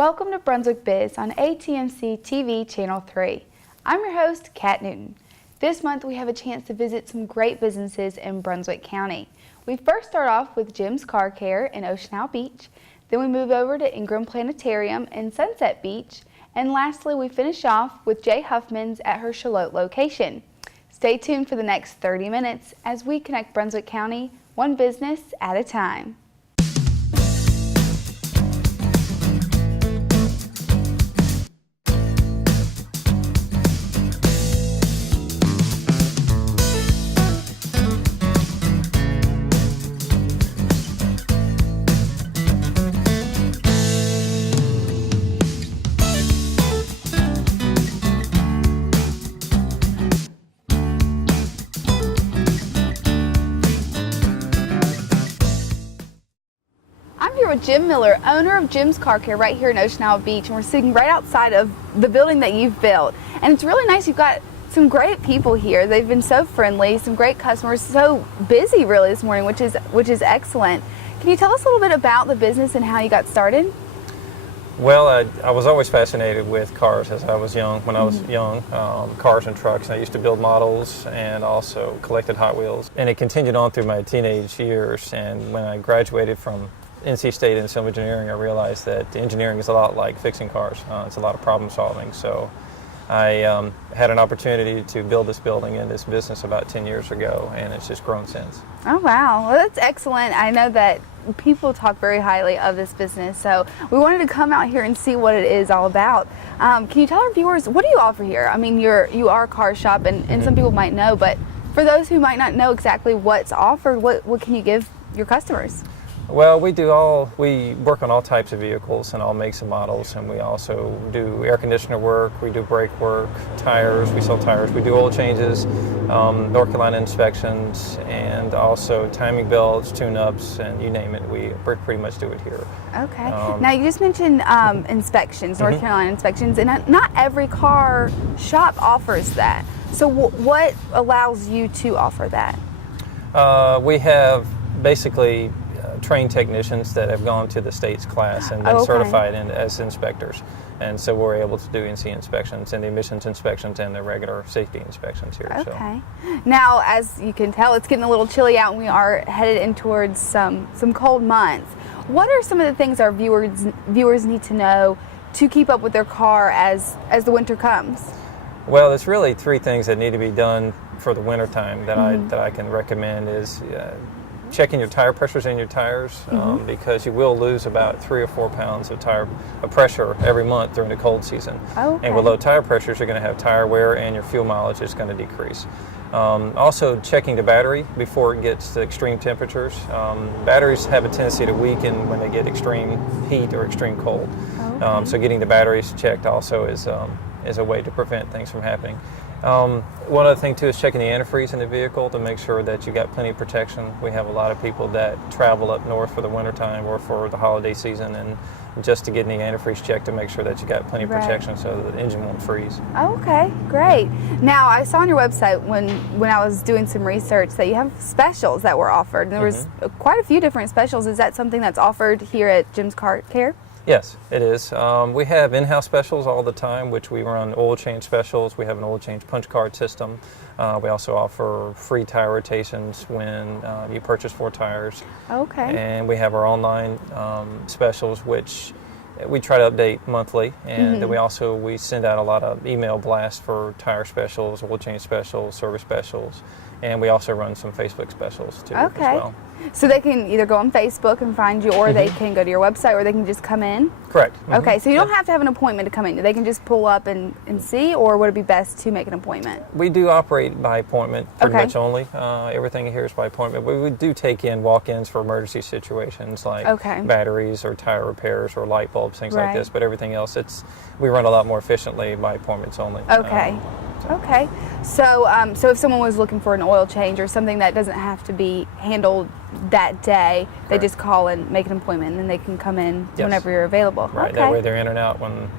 Welcome to Brunswick Biz on ATMC TV Channel 3. I'm your host, Kat Newton. This month we have a chance to visit some great businesses in Brunswick County. We first start off with Jim's Car Care in Ocean Isle Beach, then we move over to Ingram Planetarium in Sunset Beach, and lastly we finish off with J. Huffman's at her Charlotte location. Stay tuned for the next 30 minutes as we connect Brunswick County one business at a time. With Jim Miller, owner of Jim's Car Care right here in Ocean Isle Beach, and we're sitting right outside of the building that you've built. And it's really nice. You've got some great people here. They've been so friendly, some great customers, so busy really this morning, which is excellent. Can you tell us a little bit about the business and how you got started? Well, I was always fascinated with cars as I was young. When I was young, cars and trucks. I used to build models and also collected Hot Wheels. And it continued on through my teenage years. And when I graduated from NC State in civil engineering, I realized that engineering is a lot like fixing cars. It's a lot of problem solving. So I had an opportunity to build this building and this business about 10 years ago, and it's just grown since. Oh wow, well that's excellent. I know that people talk very highly of this business, so we wanted to come out here and see what it is all about. Can you tell our viewers, what do you offer here? I mean, you are a car shop, and some people might know, but for those who might not know exactly what's offered, what can you give your customers? Well, we work on all types of vehicles and all makes and models, and we also do air conditioner work, we do brake work, tires, we sell tires, we do oil changes, North Carolina inspections, and also timing belts, tune-ups, and you name it, we pretty much do it here. Okay. Now you just mentioned inspections, North Carolina inspections, and not every car shop offers that. So what allows you to offer that? We have basically trained technicians that have gone to the state's class and been certified as inspectors, and so we're able to do NC inspections and the emissions inspections and the regular safety inspections here. Okay. So. Now, as you can tell, it's getting a little chilly out, and we are headed in towards some cold months. What are some of the things our viewers need to know to keep up with their car as the winter comes? Well, there's really three things that need to be done for the winter time that I can recommend is checking your tire pressures in your tires, because you will lose about 3 or 4 pounds of pressure every month during the cold season. And with low tire pressures, you're going to have tire wear and your fuel mileage is going to decrease. Also checking the battery before it gets to extreme temperatures. Batteries have a tendency to weaken when they get extreme heat or extreme cold. So getting the batteries checked also is a way to prevent things from happening. One other thing too is checking the antifreeze in the vehicle to make sure that you got plenty of protection. We have a lot of people that travel up north for the wintertime or for the holiday season, and just to get the antifreeze checked to make sure that you got plenty of protection so that the engine won't freeze. Okay, great. Now I saw on your website when I was doing some research that you have specials that were offered, and there was quite a few different specials. Is that something that's offered here at Jim's Car Care? Yes, it is. We have in-house specials all the time, which we run oil change specials. We have an oil change punch card system. We also offer free tire rotations when you purchase 4 tires. Okay. And we have our online specials, which we try to update monthly. And then we send out a lot of email blasts for tire specials, oil change specials, service specials. And we also run some Facebook specials too as well. So they can either go on Facebook and find you, or they can go to your website, or they can just come in? Correct. Okay, so you don't have to have an appointment to come in. They can just pull up and see, or would it be best to make an appointment? We do operate by appointment pretty much only. Everything here is by appointment. But we do take in walk-ins for emergency situations like batteries or tire repairs or light bulbs, things like this. But everything else, we run a lot more efficiently by appointments only. Okay. So if someone was looking for an oil change or something that doesn't have to be handled that day, they just call and make an appointment, and then they can come in whenever you're available. Right. That way they're in and out when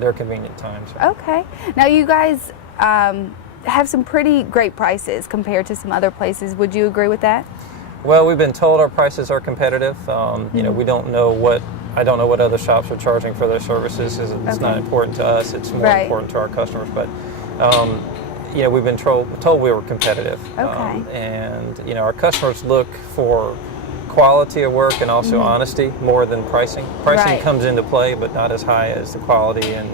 they're convenient times. Okay. Now you guys have some pretty great prices compared to some other places. Would you agree with that? Well, we've been told our prices are competitive. We don't know what I don't know what other shops are charging for their services. It's not important to us. It's more important to our customers. But you know, we've been told we were competitive. And you know, our customers look for quality of work and also honesty more than pricing. Pricing comes into play, but not as high as the quality and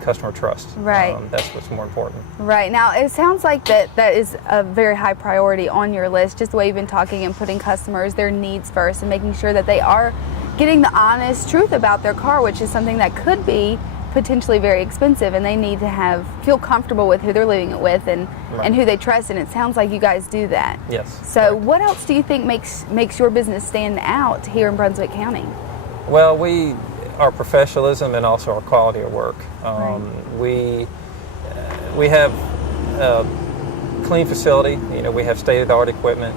customer trust. That's what's more important. Now, it sounds like that is a very high priority on your list, just the way you've been talking and putting customers, their needs first, and making sure that they are getting the honest truth about their car, which is something that could be potentially very expensive, and they need to feel comfortable with who they're leaving it with and who they trust, and it sounds like you guys do that. Yes. So what else do you think makes your business stand out here in Brunswick County? Well, our professionalism and also our quality of work. We have a clean facility. You know, we have state-of-the-art equipment.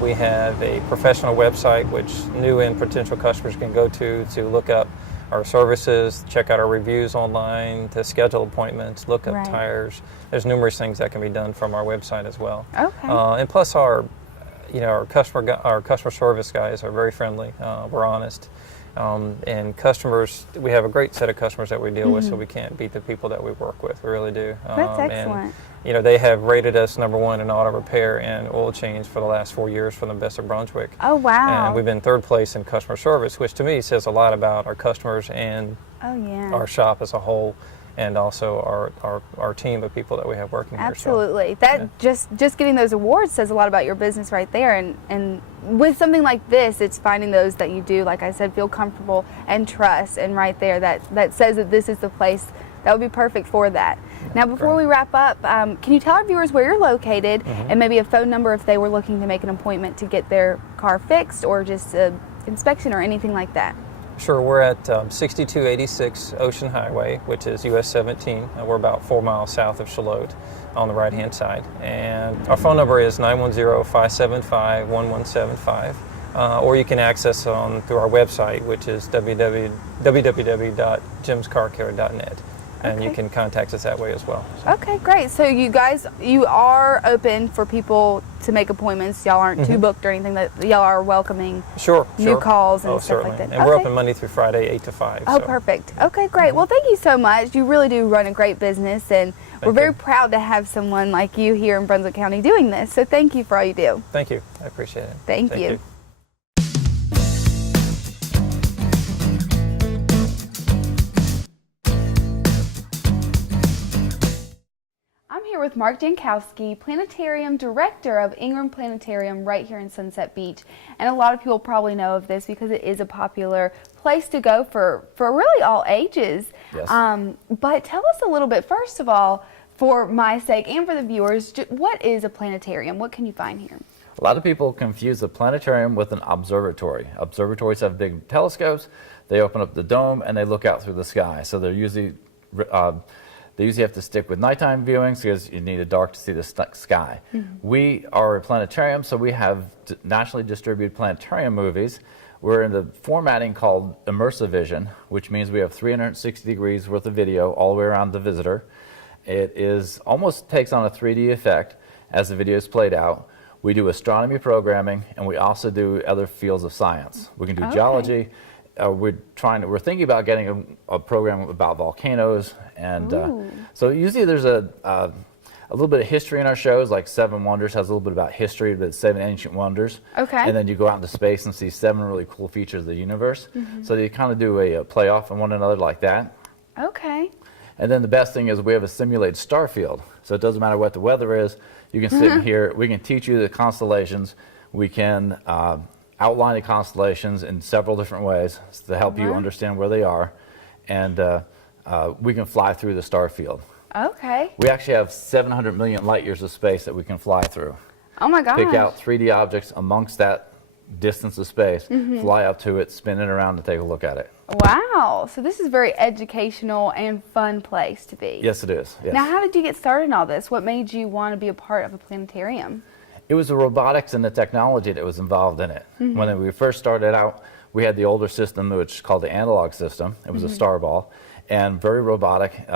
We have a professional website which new and potential customers can go to look up our services, check out our reviews online, to schedule appointments, look up tires. There's numerous things that can be done from our website as well. And plus our customer service guys are very friendly. We're honest. And customers, we have a great set of customers that we deal with, so we can't beat the people that we work with. We really do. That's excellent. And, you know, they have rated us #1 in auto repair and oil change for the last 4 years for the best of Brunswick. Oh, wow. And we've been 3rd place in customer service, which to me says a lot about our customers and our shop as a whole, and also our team of people that we have working here. Absolutely. Just getting those awards says a lot about your business right there, and with something like this, it's finding those that you do, like I said, feel comfortable and trust, and right there that says that this is the place that would be perfect for that. Now, before we wrap up, can you tell our viewers where you're located and maybe a phone number if they were looking to make an appointment to get their car fixed or just an inspection or anything like that? Sure, we're at 6286 Ocean Highway, which is US 17. We're about 4 miles south of Charlotte on the right-hand side. And our phone number is 910-575-1175. Or you can access through our website, which is www.jimscarcare.net. And you can contact us that way as well. Okay, great. So you are open for people to make appointments. Y'all aren't too booked or anything, that y'all are welcoming new calls and stuff like that. And we're open Monday through Friday, 8 to 5. Oh, perfect. Okay, great. Well, thank you so much. You really do run a great business, and we're very proud to have someone like you here in Brunswick County doing this. So thank you for all you do. Thank you. I appreciate it. Thank you. With Mark Jankowski, Planetarium Director of Ingram Planetarium right here in Sunset Beach. And a lot of people probably know of this because it is a popular place to go for really all ages. Yes. But tell us a little bit, first of all, for my sake and for the viewers, what is a planetarium? What can you find here? A lot of people confuse a planetarium with an observatory. Observatories have big telescopes. They open up the dome and they look out through the sky. So they're usually they usually have to stick with nighttime viewings because you need it dark to see the sky. We are a planetarium, so we have nationally distributed planetarium movies. We're in the formatting called immersive vision, which means we have 360 degrees worth of video all the way around the visitor. It almost takes on a 3D effect as the video is played out. We do astronomy programming, and we also do other fields of science. We can do geology. We're thinking about getting a program about volcanoes, and so usually there's a little bit of history in our shows, like Seven Wonders has a little bit about history, the 7 ancient wonders. And then you go out into space and see 7 really cool features of the universe. So you kind of do a play off on one another like that. And then the best thing is we have a simulated star field, so it doesn't matter what the weather is. You can sit in here. We can teach you the constellations. We can outline the constellations in several different ways to help you understand where they are, and we can fly through the star field. We actually have 700 million light years of space that we can fly through. Oh my gosh. Pick out 3D objects amongst that distance of space, fly up to it, spin it around to take a look at it. Wow, so this is a very educational and fun place to be. Yes, it is. Yes. Now, how did you get started in all this? What made you want to be a part of a planetarium? It was the robotics and the technology that was involved in it. When we first started out, we had the older system, which is called the analog system. It was a star ball, and very robotic,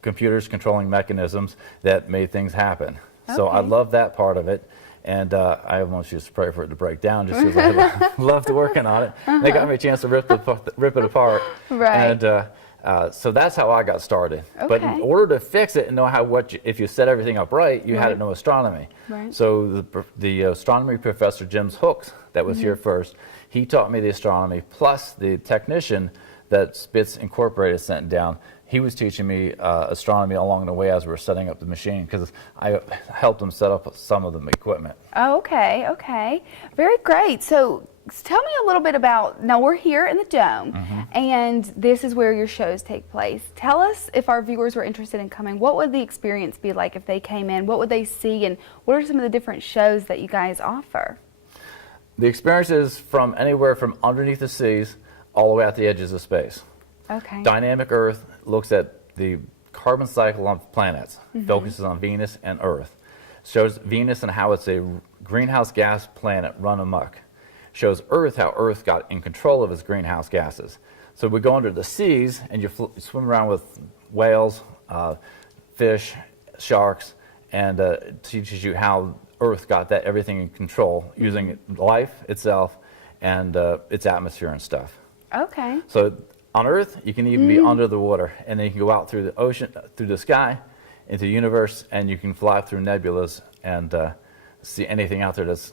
computers controlling mechanisms that made things happen. So I love that part of it. And I almost used to pray for it to break down just because I loved working on it. They got me a chance to rip it apart. Right. And so that's how I got started. Okay. But in order to fix it and know if you set everything up right, you had to know astronomy. Right. So the astronomy professor, Jim Hooks, that was here first, he taught me the astronomy, plus the technician that Spitz Incorporated sent down. He was teaching me astronomy along the way as we were setting up the machine, because I helped him set up some of the equipment. Oh, okay, okay. Very great. So tell me a little bit about, now we're here in the Dome, and this is where your shows take place. Tell us, if our viewers were interested in coming, what would the experience be like if they came in? What would they see, and what are some of the different shows that you guys offer? The experience is from anywhere from underneath the seas all the way at the edges of space. Okay. Dynamic Earth looks at the carbon cycle on planets, focuses on Venus and Earth. Shows Venus and how it's a greenhouse gas planet run amok. Shows Earth how Earth got in control of its greenhouse gases. So we go under the seas and you swim around with whales, fish, sharks, and teaches you how Earth got everything in control using life itself and its atmosphere and stuff. Okay. So on Earth, you can even be under the water, and then you can go out through the ocean, through the sky, into the universe, and you can fly through nebulas and see anything out there that's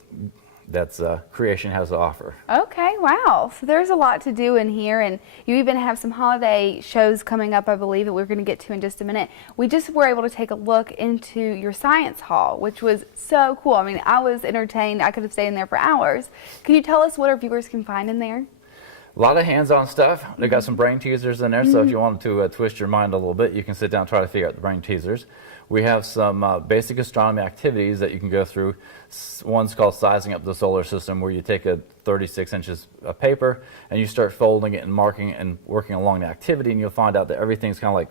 creation has to offer. Okay, wow. So there's a lot to do in here, and you even have some holiday shows coming up, I believe, that we're going to get to in just a minute. We just were able to take a look into your science hall, which was so cool. I mean, I was entertained. I could have stayed in there for hours. Can you tell us what our viewers can find in there? A lot of hands-on stuff. They got some brain teasers in there, so if you wanted to twist your mind a little bit, you can sit down and try to figure out the brain teasers. We have some basic astronomy activities that you can go through. One's called Sizing Up the Solar System, where you take a 36 inches of paper and you start folding it and marking and working along the activity, and you'll find out that everything's kind of like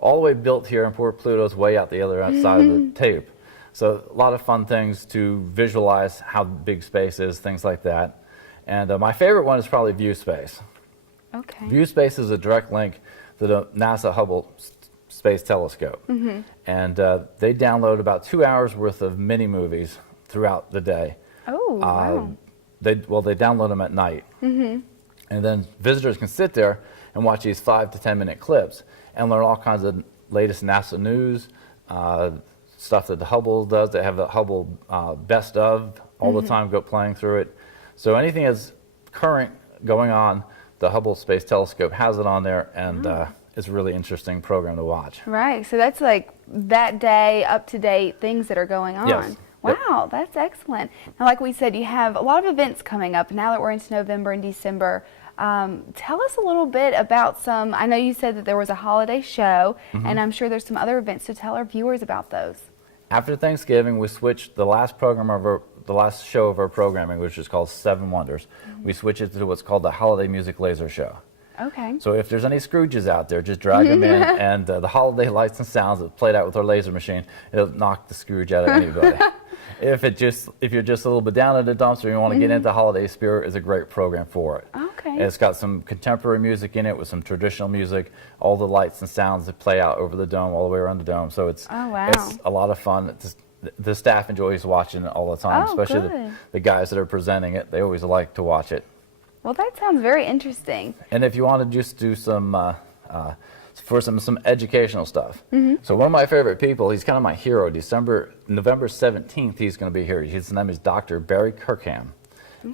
all the way built here, and poor Pluto's way out the other side of the tape. So a lot of fun things to visualize how big space is, things like that. And my favorite one is probably View Space. Okay. View Space is a direct link to the NASA Hubble Space Telescope. And they download about 2 hours worth of mini movies throughout the day. Oh, wow. They download them at night. And then visitors can sit there and watch these 5 to 10 minute clips and learn all kinds of latest NASA news, stuff that the Hubble does. They have the Hubble best of all the time, playing through it. So anything that's current going on, the Hubble Space Telescope has it on there, and it's a really interesting program to watch. Right, so that's like that day, up-to-date things that are going on. Yes. Wow, that's excellent. Now, like we said, you have a lot of events coming up now that we're into November and December. Tell us a little bit about some, I know you said that there was a holiday show, and I'm sure there's some other events, so tell our viewers about those. After Thanksgiving, we switched the last show of our programming, which is called Seven Wonders. We switch it to what's called the Holiday Music Laser Show. Okay. So if there's any Scrooges out there, just drag them in, and the holiday lights and sounds that played out with our laser machine, it'll knock the Scrooge out of anybody. If you're just a little bit down in the dumps or you want to get into the holiday spirit, it's a great program for it. Okay. And it's got some contemporary music in it with some traditional music, all the lights and sounds that play out over the dome, all the way around the dome. So it's a lot of fun. The staff enjoys watching it all the time, especially the guys that are presenting it. They always like to watch it. Well, that sounds very interesting. And if you want to just do some educational stuff. So one of my favorite people, he's kind of my hero. November 17th, he's going to be here. His name is Dr. Barry Kirkham,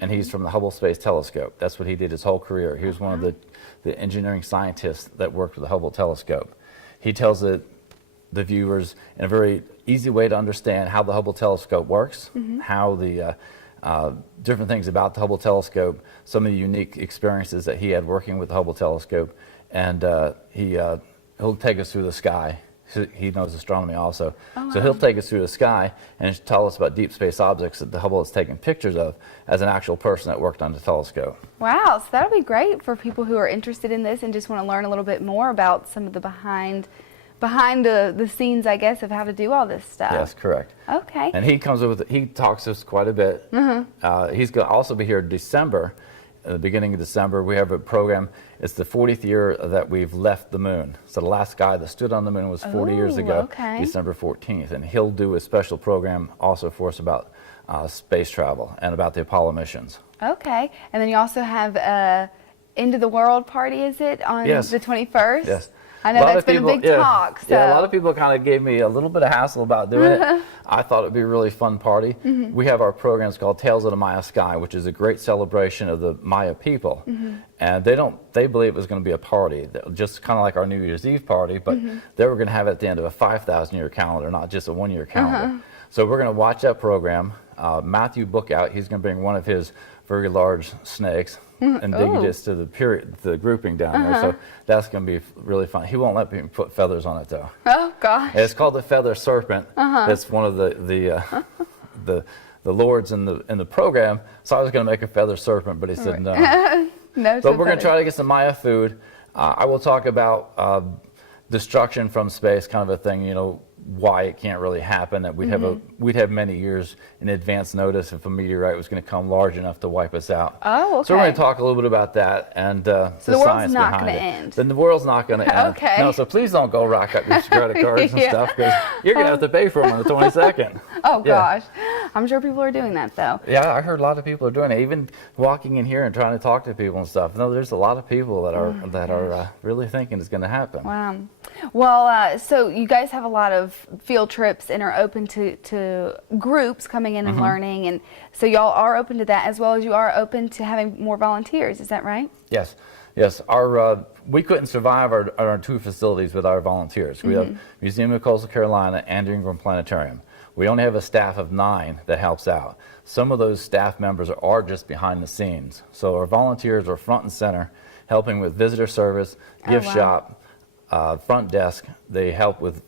and he's from the Hubble Space Telescope. That's what he did his whole career. He was one of the engineering scientists that worked with the Hubble Telescope. He tells the viewers in a very easy way to understand how the Hubble Telescope works, how the different things about the Hubble Telescope, some of the unique experiences that he had working with the Hubble Telescope, and he'll take us through the sky. He knows astronomy also. Oh, wow. So he'll take us through the sky and tell us about deep space objects that the Hubble has taken pictures of as an actual person that worked on the telescope. Wow, so that'll be great for people who are interested in this and just want to learn a little bit more about some of the behind the scenes, I guess, of how to do all this stuff. Yes, correct. Okay. And he talks to us quite a bit. He's going to also be here in December. At the beginning of December, we have a program. It's the 40th year that we've left the moon. So the last guy that stood on the moon was 40 years ago, December 14th. And he'll do a special program also for us about space travel and about the Apollo missions. Okay, and then you also have End of the World party, is it, on Yes. the 21st? Yes. I know that's been a big talk. So. Yeah, a lot of people kind of gave me a little bit of hassle about doing it. I thought it'd be a really fun party. We have our programs called Tales of the Maya Sky, which is a great celebration of the Maya people. And they believe it was going to be a party, just kind of like our New Year's Eve party, but they were going to have it at the end of a 5,000-year calendar, not just a 1-year calendar. So we're going to watch that program. Matthew Bookout, he's going to bring one of his very large snakes and dig just to the grouping down there. So that's going to be really fun. He won't let me put feathers on it though. Oh gosh. It's called the feather serpent. It's one of the lords in the program. So I was going to make a feather serpent, but he said no. No. But we're going to try to get some Maya food. I will talk about destruction from space, kind of a thing. You know, why it can't really happen. That we'd have many years in advance notice if a meteorite was going to come large enough to wipe us out. Oh, okay. So we're going to talk a little bit about that and so the science not behind gonna it. end. Then the world's not going to end. Okay. No, so please don't go rack up your credit cards and stuff, because you're going to have to pay for them on the 22nd. Oh Yeah. gosh, I'm sure people are doing that though. Yeah, I heard a lot of people are doing it. Even walking in here and trying to talk to people and stuff. No, there's a lot of people that are really thinking it's going to happen. Wow. Well, so you guys have a lot of field trips and are open to groups coming in and learning, and so y'all are open to that, as well as you are open to having more volunteers. Is that right? Yes. We couldn't survive our two facilities with our volunteers. We have Museum of Coastal Carolina and Ingram Planetarium. We only have a staff of 9 that helps out. Some of those staff members are just behind the scenes. So our volunteers are front and center, helping with visitor service, gift shop, front desk. They help with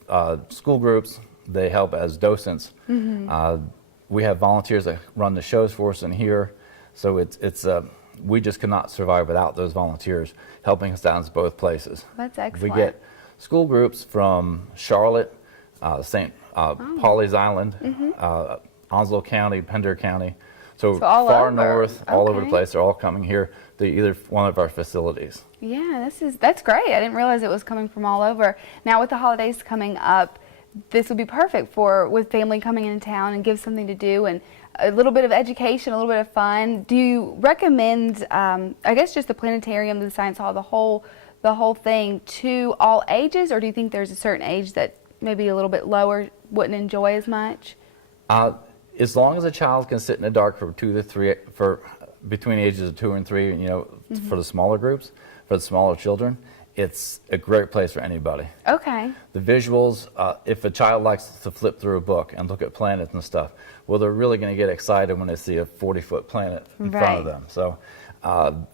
school groups. They help as docents. We have volunteers that run the shows for us in here. So we just could not survive without those volunteers helping us out in both places. That's excellent. We get school groups from Charlotte, St. Pawleys Island, Onslow County, Pender County. So all far over. north, all over the Okay. place. They're all coming here to either one of our facilities. Yeah, that's great. I didn't realize it was coming from all over. Now with the holidays coming up, this would be perfect with family coming into town and give something to do and a little bit of education, a little bit of fun. Do you recommend, I guess, just the planetarium, the science hall, the whole thing to all ages, or do you think there's a certain age that maybe a little bit lower wouldn't enjoy as much? As long as a child can sit in the dark for 2 to 3, for between ages of 2 and 3, you know, for the smaller groups, for the smaller children, it's a great place for anybody. Okay. The visuals, if a child likes to flip through a book and look at planets and stuff, well, they're really going to get excited when they see a 40-foot planet in front of them. So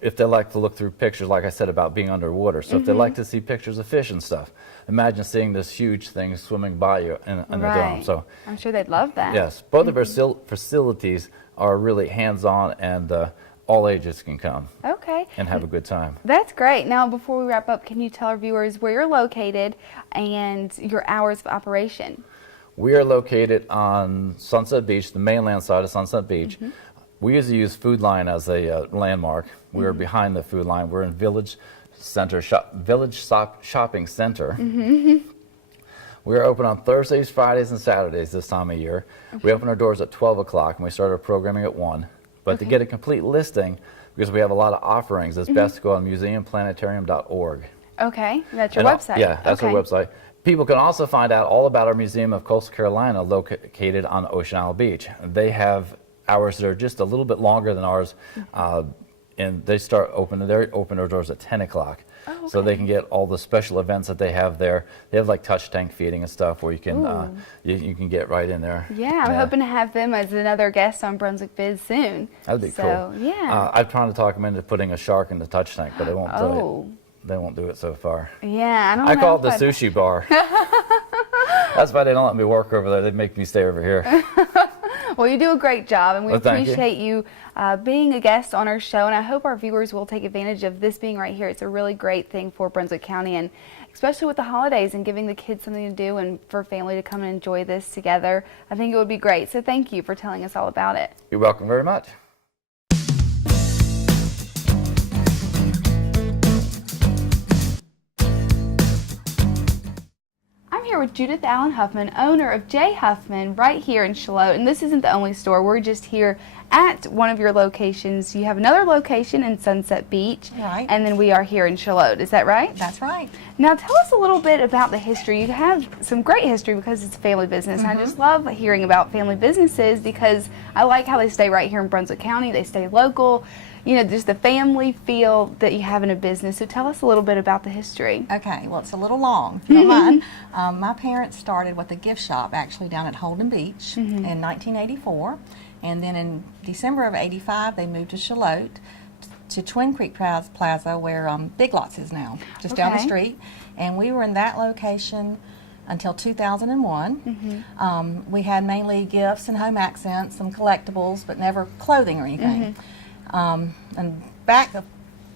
if they like to look through pictures, like I said, about being underwater, so if they like to see pictures of fish and stuff, imagine seeing this huge thing swimming by you in the dome. So I'm sure they'd love that. yes, both of our facilities are really hands-on, and all ages can come Okay. and have a good time. That's great. Now, before we wrap up, can you tell our viewers where you're located and your hours of operation? We are located on Sunset Beach, the mainland side of Sunset Beach. We usually use Food Line as a landmark. We are behind the Food Line. We're in Village Shopping Center. We are open on Thursdays, Fridays, and Saturdays this time of year. We open our doors at 12 o'clock, and we start our programming at 1. But to get a complete listing, because we have a lot of offerings, it's best to go on museumplanetarium.org. Okay, that's your website. Yeah, that's our website. People can also find out all about our Museum of Coastal Carolina located on Ocean Isle Beach. They have hours that are just a little bit longer than ours, and they open their doors at 10 o'clock. Oh, okay. So they can get all the special events that they have there. They have like touch tank feeding and stuff where you can you can get right in there. Yeah, I'm hoping to have them as another guest on Brunswick Biz soon. That'd be cool. Yeah. I'm trying to talk them into putting a shark in the touch tank, but they won't do it. They won't do it so far. Yeah, I don't know. I call it the sushi bar. That's why they don't let me work over there. They make me stay over here. Well, you do a great job, and we thank you. appreciate you being a guest on our show, and I hope our viewers will take advantage of this being right here. It's a really great thing for Brunswick County, and especially with the holidays and giving the kids something to do and for family to come and enjoy this together. I think it would be great. So thank you for telling us all about it. You're welcome very much. I'm I'm here with Judith Allen Huffman, owner of J. Huffman, right here in Charlotte. And this isn't the only store. We're just here at one of your locations. You have another location in Sunset Beach. Right. And then we are here in Charlotte. Is that right? That's right. Now tell us a little bit about the history. You have some great history because it's a family business. And I just love hearing about family businesses because I like how they stay right here in Brunswick County. They stay local. You know, just the family feel that you have in a business. So tell us a little bit about the history. Okay, well, it's a little long, if you don't mind. My parents started with a gift shop actually down at Holden Beach in 1984. And then in December of 85, they moved to Charlotte to Twin Creek Plaza where Big Lots is now, just down the street. And we were in that location until 2001. We had mainly gifts and home accents, some collectibles, but never clothing or anything. And back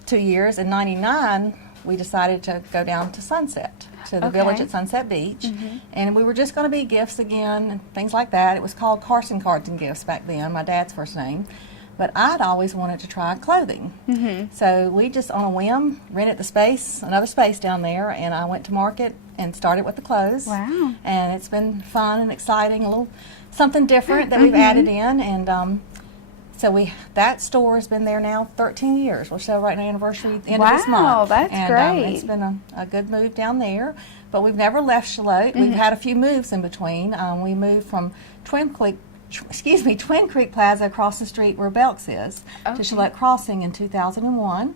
2 years, in 99, we decided to go down to Sunset, to the village at Sunset Beach. And we were just going to be gifts again and things like that. It was called Carson Cards and Gifts back then, my dad's first name. But I'd always wanted to try clothing. So we just, on a whim, rented the space, another space down there, and I went to market and started with the clothes. Wow. And it's been fun and exciting, a little something different that we've added in. And so that store has been there now 13 years. We'll celebrate an anniversary at the end of this month. Wow, that's great. It's been a good move down there. But we've never left Charlotte. We've had a few moves in between. We moved from Twin Creek Plaza across the street where Belk's is to Charlotte Crossing in 2001.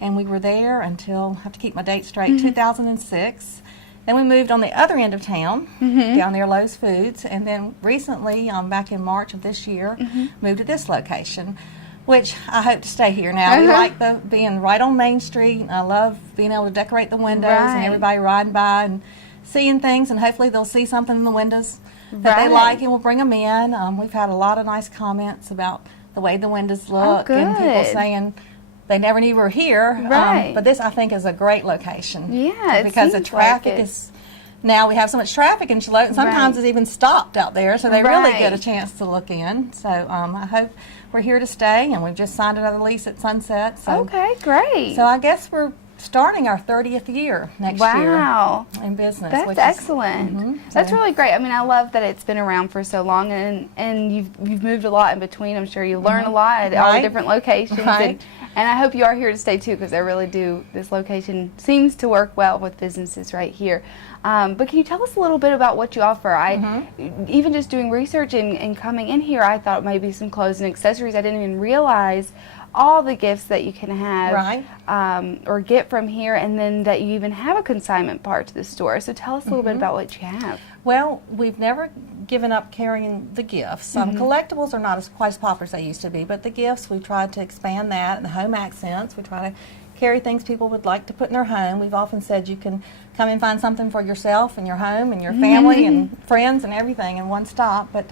And we were there until, I have to keep my dates straight, 2006. Then we moved on the other end of town, down near Lowe's Foods, and then recently, back in March of this year, moved to this location, which I hope to stay here now. We like being right on Main Street. I love being able to decorate the windows and everybody riding by and seeing things, and hopefully they'll see something in the windows that they like, and we'll bring them in. We've had a lot of nice comments about the way the windows look, and people saying they never knew we were here. But this, I think, is a great location. Yeah, because the traffic is. Now we have so much traffic in Charlotte, and sometimes it's even stopped out there, so they really get a chance to look in. So I hope we're here to stay, and we've just signed another lease at Sunset. So, okay, great. So I guess we're starting our 30th year next year in business. That's excellent. That's really great. I mean, I love that it's been around for so long, and you've moved a lot in between. I'm sure you learn a lot at all the different locations. And I hope you are here to stay too, because I really do. This location seems to work well with businesses right here. But can you tell us a little bit about what you offer? Even just doing research and coming in here, I thought maybe some clothes and accessories. I didn't even realize all the gifts that you can have or get from here, and then that you even have a consignment part to the store. So tell us a little bit about what you have. Well, we've never given up carrying the gifts. Collectibles are not quite as popular as they used to be, but the gifts, we've tried to expand that, and the home accents, we try to carry things people would like to put in their home. We've often said you can come and find something for yourself and your home and your family and friends and everything in one stop. But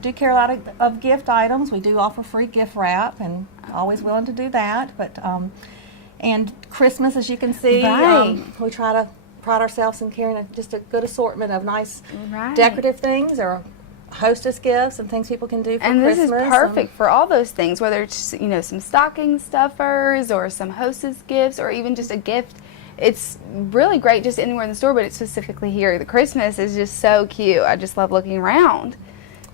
do carry a lot of gift items. We do offer free gift wrap, and always willing to do that. But and Christmas, as you can see, we try to pride ourselves in carrying just a good assortment of nice decorative things or hostess gifts and things people can do for Christmas. And this is perfect for all those things, whether it's some stocking stuffers or some hostess gifts or even just a gift. It's really great just anywhere in the store, but it's specifically here. The Christmas is just so cute. I just love looking around.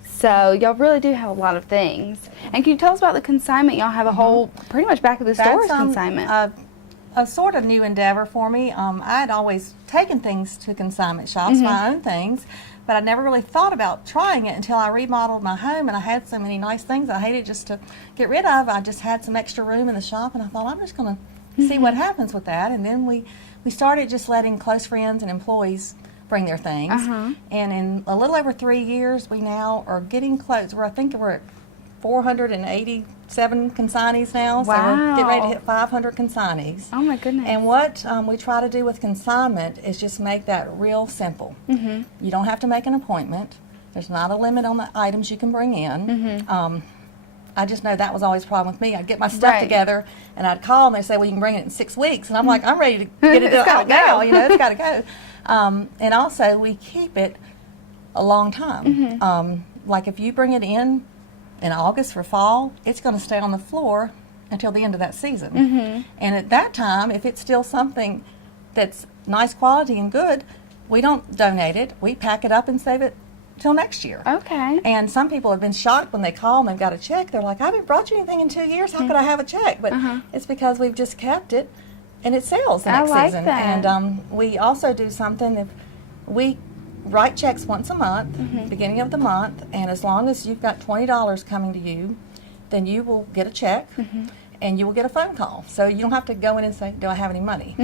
So y'all really do have a lot of things. And can you tell us about the consignment? Y'all have a whole, pretty much back of the store is consignment. A sort of new endeavor for me. I had always taken things to consignment shops, my own things, but I never really thought about trying it until I remodeled my home, and I had so many nice things I hated just to get rid of. I just had some extra room in the shop, and I thought, I'm just going to see what happens with that. And then we started just letting close friends and employees bring their things. And in a little over 3 years, we now are getting close. I think we're at 487 consignees now, so we're getting ready to hit 500 consignees. Oh my goodness. And what we try to do with consignment is just make that real simple. You don't have to make an appointment. There's not a limit on the items you can bring in. I just know that was always a problem with me. I'd get my stuff together, and I'd call, and they'd say, well, you can bring it in 6 weeks. And I'm like, I'm ready to get it out now. It's got to go. And also, we keep it a long time. Like if you bring it in August for fall, it's going to stay on the floor until the end of that season. And at that time, if it's still something that's nice quality and good, we don't donate it. We pack it up and save it till next year. Okay. And some people have been shocked when they call and they've got a check. They're like, I haven't brought you anything in 2 years. How could I have a check? But it's because we've just kept it, and it sells the next season. That. And we also do something. If we write checks once a month, beginning of the month, and as long as you've got $20 coming to you, then you will get a check. And you will get a phone call. So you don't have to go in and say, do I have any money?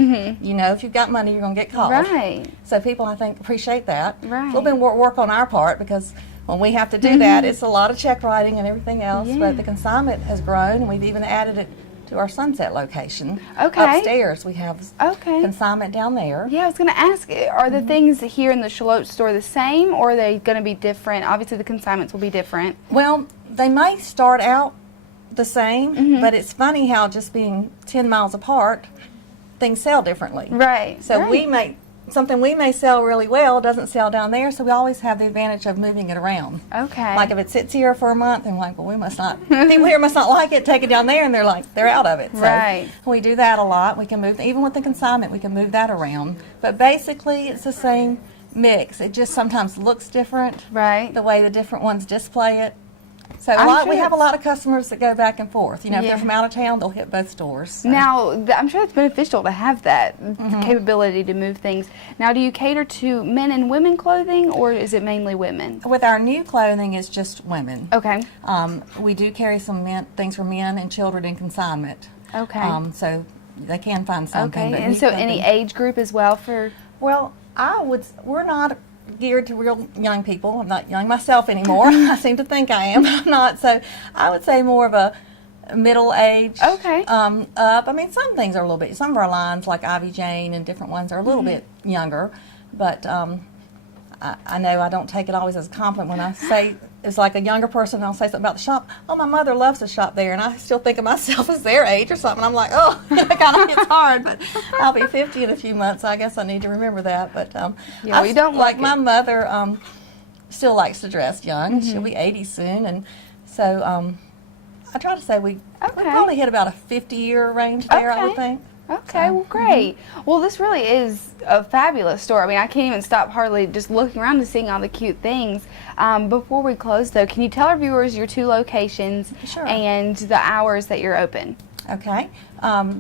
You know, if you've got money, you're going to get called. Right. So people, I think, appreciate that. Right. A little bit more work on our part, because when we have to do that, it's a lot of check writing and everything else. Yeah. But the consignment has grown, and we've even added it to our Sunset location. Okay. Upstairs, we have consignment down there. Yeah, I was going to ask, are the things here in the Charlotte store the same, or are they going to be different? Obviously, the consignments will be different. Well, they may start out the same, but it's funny how just being 10 miles apart, things sell differently. Right. So something we may sell really well doesn't sell down there, so we always have the advantage of moving it around. Okay. Like if it sits here for a month, and we're like, well, we must not, people here must not like it, take it down there, and they're like, they're out of it. So right. We do that a lot. We can move, even with the consignment, we can move that around. But basically, it's the same mix. It just sometimes looks different. Right. The way the different ones display it. So we have a lot of customers that go back and forth. You know, if they're from out of town, they'll hit both stores. So. Now, I'm sure it's beneficial to have that capability to move things. Now, do you cater to men and women clothing, or is it mainly women? With our new clothing, it's just women. Okay. We do carry some things for men and children in consignment. Okay. So they can find something. Okay, and so any age group as well for? Well, we're not geared to real young people. I'm not young myself anymore. I seem to think I am, but I'm not. So I would say more of a middle age up. I mean, some things are a little bit, some of our lines like Ivy Jane and different ones are a little bit younger, but I know I don't take it always as a compliment when I say it's like a younger person and I'll say something about the shop. Oh, my mother loves to shop there, and I still think of myself as their age or something. I'm like, oh, it kind of hits hard, but I'll be 50 in a few months, so I guess I need to remember that. But yeah, we don't like my mother still likes to dress young. She'll be 80 soon, and so I try to say we probably hit about a 50-year range there, I would think. Okay, well, great. Well, this really is a fabulous store. I mean, I can't even stop hardly just looking around and seeing all the cute things. Before we close, though, can you tell our viewers your two locations and the hours that you're open? Okay.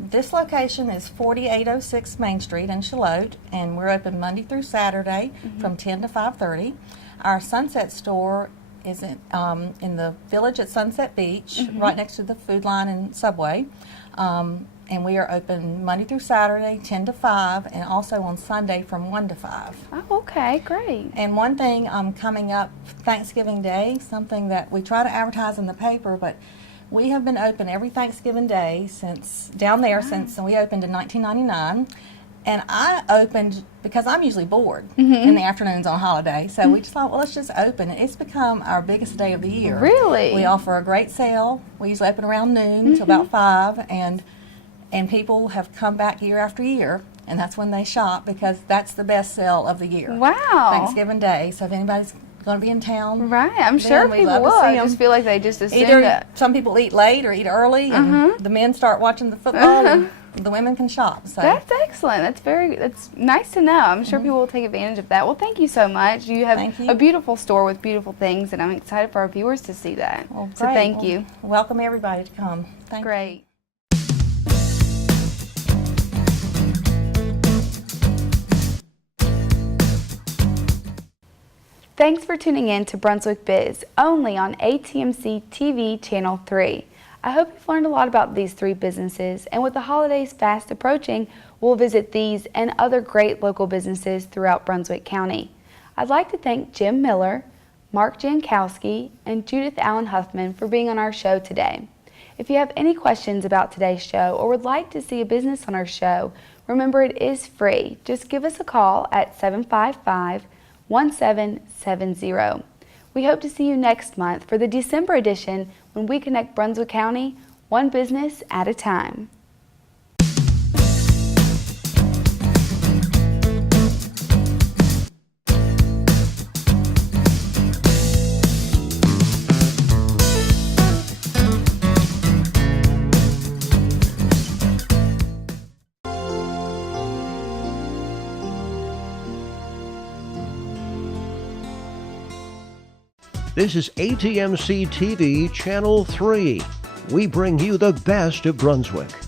This location is 4806 Main Street in Charlotte, and we're open Monday through Saturday from 10 to 5:30. Our Sunset store is in the village at Sunset Beach, right next to the Food Line and Subway. And we are open Monday through Saturday, 10 to 5, and also on Sunday from 1 to 5. Oh, okay, great. And one thing coming up, Thanksgiving Day, something that we try to advertise in the paper, but we have been open every Thanksgiving Day since we opened in 1999. And I opened because I'm usually bored in the afternoons on holiday. So we just thought, well, let's just open. It's become our biggest day of the year. Really? We offer a great sale. We usually open around noon till about 5, and people have come back year after year, and that's when they shop because that's the best sale of the year. Wow. Thanksgiving Day. So if anybody's going to be in town, right, I'm sure people will. I just feel like they just assume that. Some people eat late or eat early, and the men start watching the football, and the women can shop. So that's excellent. That's nice to know. I'm sure people will take advantage of that. Well, thank you so much. You have a beautiful store with beautiful things, and I'm excited for our viewers to see that. Well, so thank you. Welcome everybody to come. Thank you. Great. Thanks for tuning in to Brunswick Biz, only on ATMC TV Channel 3. I hope you've learned a lot about these three businesses, and with the holidays fast approaching, we'll visit these and other great local businesses throughout Brunswick County. I'd like to thank Jim Miller, Mark Jankowski, and Judith Allen Huffman for being on our show today. If you have any questions about today's show or would like to see a business on our show, remember it is free. Just give us a call at 755-1770. We hope to see you next month for the December edition when we connect Brunswick County one business at a time. This is ATMC TV Channel 3. We bring you the best of Brunswick.